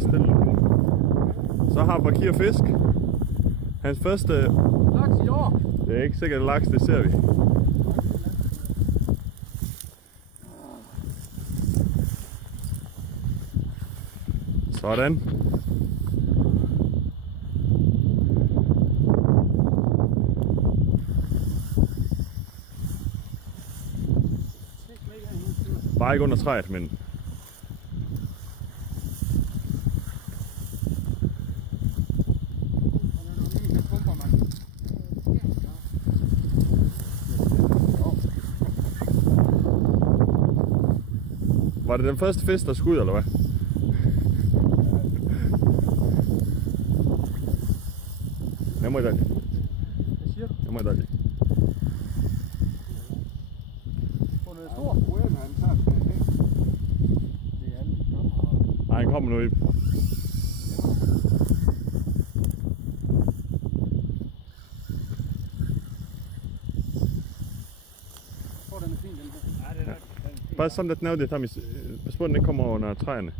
bare stille. Så har Bakir fisk. Hans første... Laks i år. Det er ikke sikkert laks, det ser vi. Sådan. Bare ikke under træet, men... Var det den første fisk, der skulle ud, eller hvad? Jeg må i dag. Hvad siger du? Jeg må i dag. På noget stort? Det er alle kameraer. Nej, han kommer nu i. Hvor den er fin, den her. Ja, det er nok. Bare sådan lidt nævnt, pas på, den ikke kommer under træerne.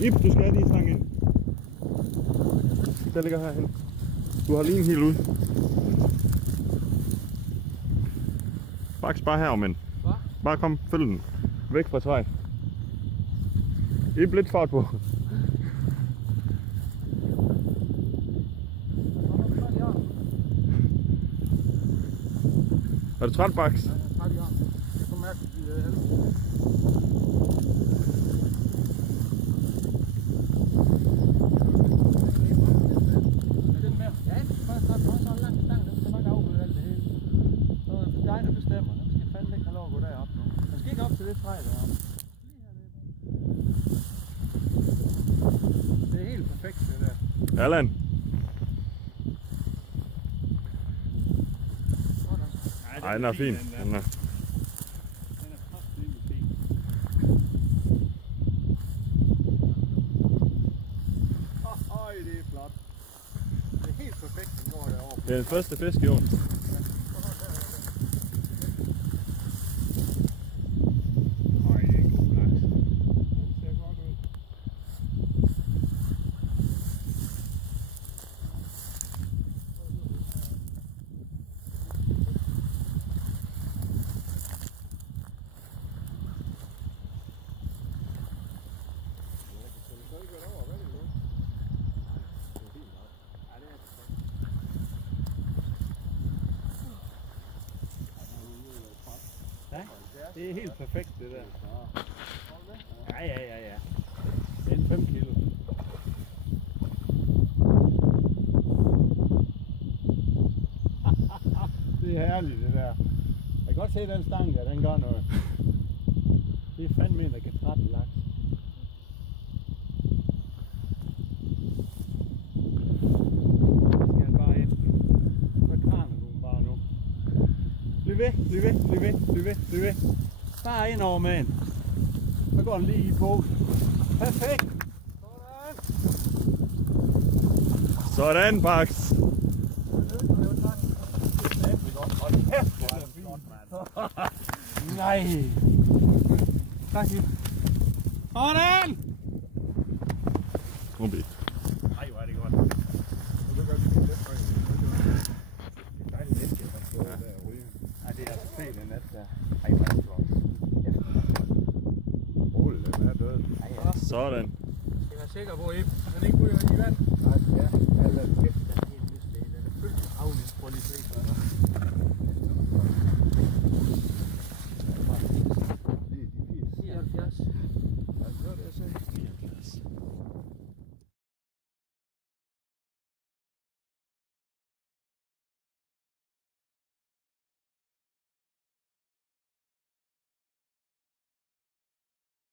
Ip, du skal have lige stang ind. Der ligger herhen. Du har lige en helt ud. Faktisk bare her, men. Bare kom, følg den. Væk fra træet. Ip, lidt fart på. Er du træt, Baks? Ja, jeg er træt i armen. Jeg kan mærke, at de er halve. Det træ deroppe. Det er helt perfekt det der. Allan. Nej, den er fin. Den er kraftigt fin. Øj, det er flot. Det er helt perfekt, den går derovre. Det er den første fisk i år. Ja, det er helt perfekt det der. Ja. Det er en 5 kilo. Det er herligt det der. Jeg kan godt se den stang der, den gør noget. Det er fandme en, der kan trætte laks. Der skal han bare ind. Så kraner du den bare nu. Bliv ved. Bare ind over med en. Så går den lige i posen. Perfekt. Sådan, Baks. Nej. Sådan. Rubi. Ej, hvor er det godt. Og så gør vi det lidt højt. Det er dejligt let, at stå der og ryge. Ej, det er altså fedt den nat der. Ej, hvor er det flot. Den er død. Sådan. Skal være sikker på, at den ikke ryger i vand. Nej, ja. Eller kæft, den er helt lystig. Den er fyldt af afligt. Prøv lige at se. 79. Ja, det var det, jeg sagde. 79.